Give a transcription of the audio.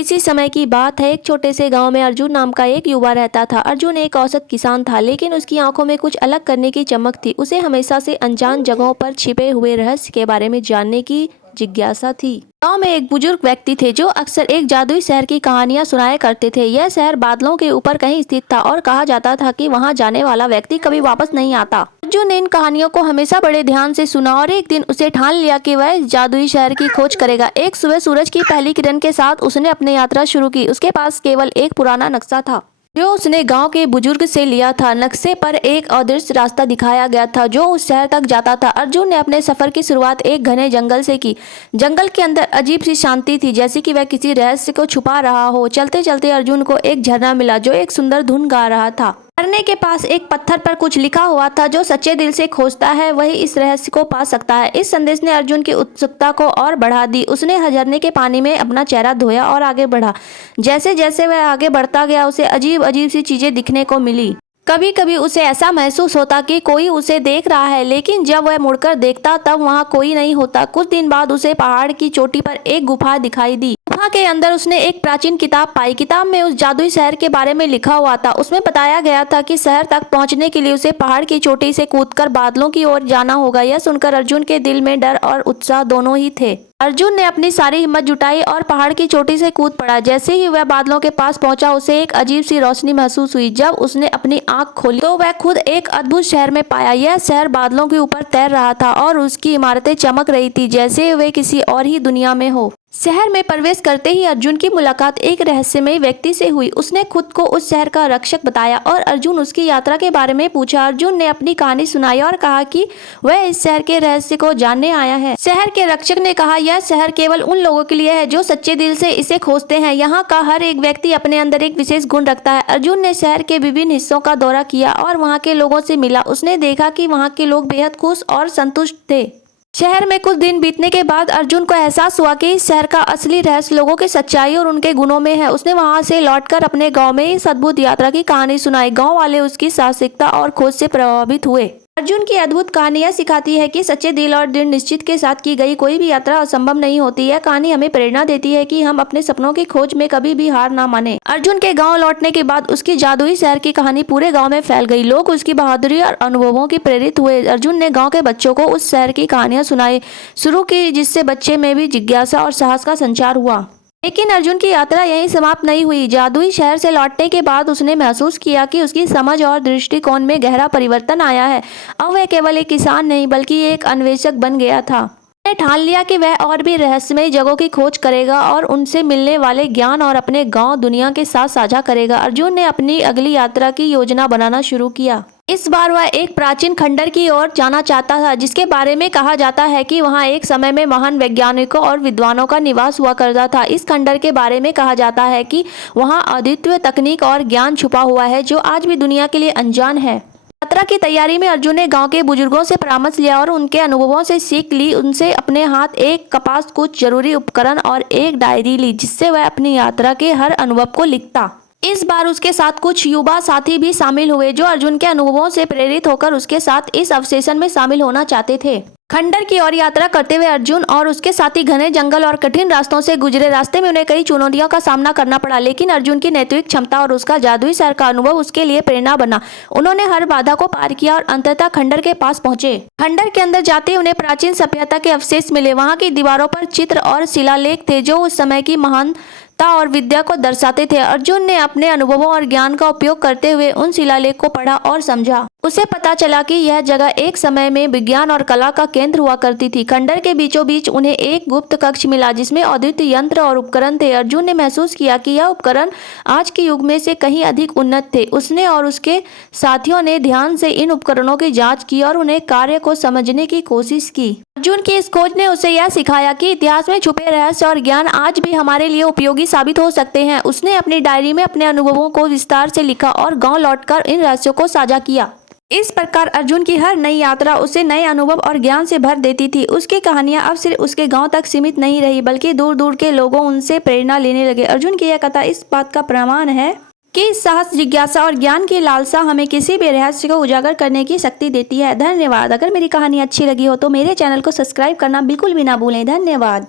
इसी समय की बात है, एक छोटे से गांव में अर्जुन नाम का एक युवा रहता था। अर्जुन एक औसत किसान था, लेकिन उसकी आंखों में कुछ अलग करने की चमक थी। उसे हमेशा से अनजान जगहों पर छिपे हुए रहस्य के बारे में जानने की जिज्ञासा थी। गांव में एक बुजुर्ग व्यक्ति थे जो अक्सर एक जादुई शहर की कहानियां सुनाया करते थे। यह शहर बादलों के ऊपर कहीं स्थित था और कहा जाता था कि वहां जाने वाला व्यक्ति कभी वापस नहीं आता। अर्जुन ने इन कहानियों को हमेशा बड़े ध्यान से सुना और एक दिन उसे ठान लिया कि वह इस जादुई शहर की खोज करेगा। एक सुबह सूरज की पहली किरण के साथ उसने अपनी यात्रा शुरू की। उसके पास केवल एक पुराना नक्शा था जो उसने गांव के बुजुर्ग से लिया था। नक्शे पर एक अदृश्य रास्ता दिखाया गया था जो उस शहर तक जाता था। अर्जुन ने अपने सफर की शुरुआत एक घने जंगल से की। जंगल के अंदर अजीब सी शांति थी, जैसे कि वह किसी रहस्य को छुपा रहा हो। चलते चलते अर्जुन को एक झरना मिला जो एक सुंदर धुन गा रहा था। झरने के पास एक पत्थर पर कुछ लिखा हुआ था, जो सच्चे दिल से खोजता है वही इस रहस्य को पा सकता है। इस संदेश ने अर्जुन की उत्सुकता को और बढ़ा दी। उसने झरने के पानी में अपना चेहरा धोया और आगे बढ़ा। जैसे जैसे वह आगे बढ़ता गया, उसे अजीब अजीब सी चीजें दिखने को मिली। कभी कभी उसे ऐसा महसूस होता कि कोई उसे देख रहा है, लेकिन जब वह मुड़कर देखता तब वहां कोई नहीं होता। कुछ दिन बाद उसे पहाड़ की चोटी पर एक गुफा दिखाई दी। गुफा के अंदर उसने एक प्राचीन किताब पाई। किताब में उस जादुई शहर के बारे में लिखा हुआ था। उसमें बताया गया था कि शहर तक पहुंचने के लिए उसे पहाड़ की चोटी से कूदकर बादलों की ओर जाना होगा। यह सुनकर अर्जुन के दिल में डर और उत्साह दोनों ही थे। अर्जुन ने अपनी सारी हिम्मत जुटाई और पहाड़ की चोटी से कूद पड़ा। जैसे ही वह बादलों के पास पहुंचा, उसे एक अजीब सी रोशनी महसूस हुई। जब उसने अपनी आंख खोली तो वह खुद एक अद्भुत शहर में पाया। यह शहर बादलों के ऊपर तैर रहा था और उसकी इमारतें चमक रही थी जैसे वे किसी और ही दुनिया में हो। शहर में प्रवेश करते ही अर्जुन की मुलाकात एक रहस्यमय व्यक्ति से हुई। उसने खुद को उस शहर का रक्षक बताया और अर्जुन उसकी यात्रा के बारे में पूछा। अर्जुन ने अपनी कहानी सुनाई और कहा कि वह इस शहर के रहस्य को जानने आया है। शहर के रक्षक ने कहा, यह शहर केवल उन लोगों के लिए है जो सच्चे दिल से इसे खोजते हैं। यहाँ का हर एक व्यक्ति अपने अंदर एक विशेष गुण रखता है। अर्जुन ने शहर के विभिन्न हिस्सों का दौरा किया और वहाँ के लोगों से मिला। उसने देखा कि वहाँ के लोग बेहद खुश और संतुष्ट थे। शहर में कुछ दिन बीतने के बाद अर्जुन को एहसास हुआ कि इस शहर का असली रहस्य लोगों की सच्चाई और उनके गुणों में है। उसने वहां से लौटकर अपने गांव में इस अद्भुत यात्रा की कहानी सुनाई। गांव वाले उसकी साहसिकता और खोज से प्रभावित हुए। अर्जुन की अद्भुत कहानी यह सिखाती है कि सच्चे दिल और दृढ़ निश्चित के साथ की गई कोई भी यात्रा असंभव नहीं होती। यह कहानी हमें प्रेरणा देती है कि हम अपने सपनों की खोज में कभी भी हार ना माने। अर्जुन के गांव लौटने के बाद उसकी जादुई शहर की कहानी पूरे गांव में फैल गई। लोग उसकी बहादुरी और अनुभवों की प्रेरित हुए। अर्जुन ने गाँव के बच्चों को उस शहर की कहानियां सुनाई शुरू की, जिससे बच्चे में भी जिज्ञासा और साहस का संचार हुआ। लेकिन अर्जुन की यात्रा यहीं समाप्त नहीं हुई। जादुई शहर से लौटने के बाद उसने महसूस किया कि उसकी समझ और दृष्टिकोण में गहरा परिवर्तन आया है। अब वह केवल एक किसान नहीं बल्कि एक अन्वेषक बन गया था। उसने ठान लिया कि वह और भी रहस्यमय जगहों की खोज करेगा और उनसे मिलने वाले ज्ञान और अपने गांव दुनिया के साथ साझा करेगा। अर्जुन ने अपनी अगली यात्रा की योजना बनाना शुरू किया। इस बार वह एक प्राचीन खंडर की ओर जाना चाहता था, जिसके बारे में कहा जाता है कि वहां एक समय में महान वैज्ञानिकों और विद्वानों का निवास हुआ करता था। इस खंडर के बारे में कहा जाता है कि वहां अद्वितीय तकनीक और ज्ञान छुपा हुआ है जो आज भी दुनिया के लिए अनजान है। यात्रा की तैयारी में अर्जुन ने गांव के बुजुर्गों से परामर्श लिया और उनके अनुभवों से सीख ली। उनसे अपने हाथ एक कपास, कुछ जरूरी उपकरण और एक डायरी ली, जिससे वह अपनी यात्रा के हर अनुभव को लिखता। इस बार उसके साथ कुछ युवा साथी भी शामिल हुए जो अर्जुन के अनुभवों से प्रेरित होकर उसके साथ इस अवशेषण में शामिल होना चाहते थे। खंडर की ओर यात्रा करते हुए अर्जुन और उसके साथी घने जंगल और कठिन रास्तों से गुजरे। रास्ते में उन्हें कई चुनौतियों का सामना करना पड़ा, लेकिन अर्जुन की नेतृत्व क्षमता और उसका जादुई शहर का अनुभव उसके लिए प्रेरणा बना। उन्होंने हर बाधा को पार किया और अंततः खंडर के पास पहुंचे। खंडर के अंदर जाते उन्हें प्राचीन सभ्यता के अवशेष मिले। वहां की दीवारों पर चित्र और शिलालेख थे जो उस समय की महानता और विद्या को दर्शाते थे। अर्जुन ने अपने अनुभवों और ज्ञान का उपयोग करते हुए उन शिलालेख को पढ़ा और समझा। उसे पता चला कि यह जगह एक समय में विज्ञान और कला का केंद्र हुआ करती थी। खंडर के बीचों बीच उन्हें एक गुप्त कक्ष मिला जिसमें अद्वितीय यंत्र और उपकरण थे। अर्जुन ने महसूस किया कि यह उपकरण आज के युग में से कहीं अधिक उन्नत थे। उसने और उसके साथियों ने ध्यान से इन उपकरणों की जांच की और उन्हें कार्य को समझने की कोशिश की। अर्जुन की इस खोज ने उसे यह सिखाया कि इतिहास में छुपे रहस्य और ज्ञान आज भी हमारे लिए उपयोगी साबित हो सकते हैं। उसने अपनी डायरी में अपने अनुभवों को विस्तार से लिखा और गांव लौटकर इन रहस्यों को साझा किया। इस प्रकार अर्जुन की हर नई यात्रा उसे नए अनुभव और ज्ञान से भर देती थी। उसकी कहानियां अब सिर्फ उसके गांव तक सीमित नहीं रही, बल्कि दूर दूर के लोगों उनसे प्रेरणा लेने लगे। अर्जुन की यह कथा इस बात का प्रमाण है कि साहस, जिज्ञासा और ज्ञान की लालसा हमें किसी भी रहस्य को उजागर करने की शक्ति देती है। धन्यवाद। अगर मेरी कहानी अच्छी लगी हो तो मेरे चैनल को सब्सक्राइब करना बिल्कुल भी ना भूलें। धन्यवाद।